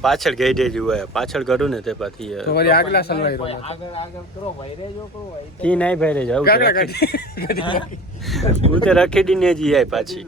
પાછળ ગઈ દે જોવાય પાછળ કરું ને તે પાછી તો વળી આગલા સલવાઈ રહ્યો આગળ કરો ભાઈ રેજો કરો ભાઈ તી નહીં ભાઈ રે જાવ હું તો રાખી દીને જી આય પાછી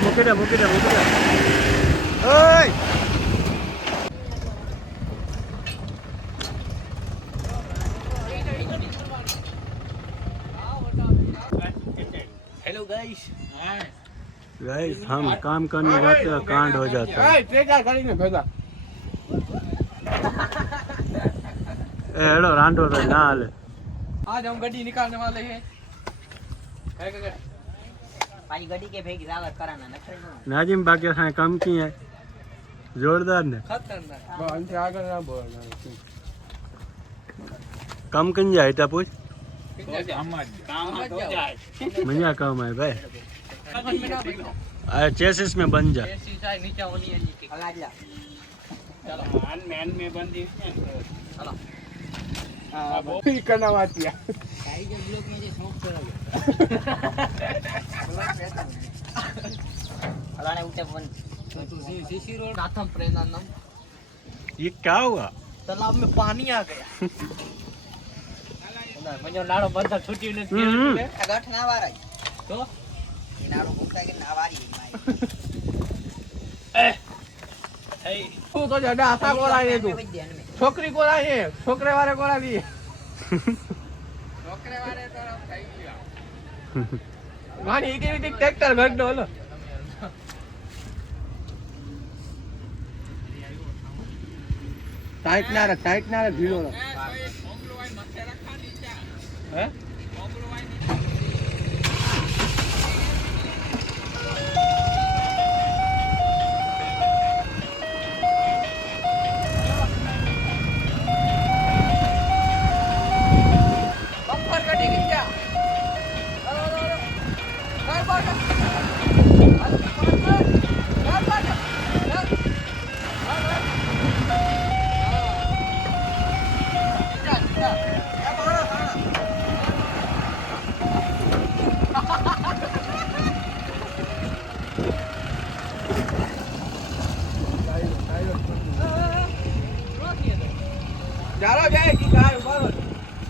મૂકી દે ઓય हेलो गाइस गाइस हम काम करने जाते हैं कांड हो जाता है ટ્રેકા કરીને ભેગા ए हेलो रांडो रे ना हाले आज हम गड्डी निकालने वाले हैं है क्या पानी गड्डी के भेगी रावत कराना नखरे नाजिम बाकी साए कम की है जोरदार ने खतरनाक अंते આગળ ના બોલના कम कन जाए ता पूछ काम हो जाए मनिया काम है भाई चेसिस में बन जा नीचे होनी है नीचे हला जा चलो मैन में बंदी चलो हां वो करना वातिया भाई के ब्लॉक में जे स्मोक करो हलाने उठे बन तो सीसी रोड आथम प्रेमानंद ये क्या हुआ तालाब में पानी आ गया मजो नाड़ो बंदा छूटी ने गठ ना वाराई तो ये नाड़ो बोलता कि ना वारी माई ए तू तो जड़ा आसा कोला है तू छोकरी कोला है छोकरे वाले कोला भी छोकरे वाले तो થઈ ગયા માની એક રીતે ટ્રેક્ટર ગડ્ડો લો टाइट ना रख ढीलो रख हैं बम्पर कटी गई क्या कर बार जारा जाए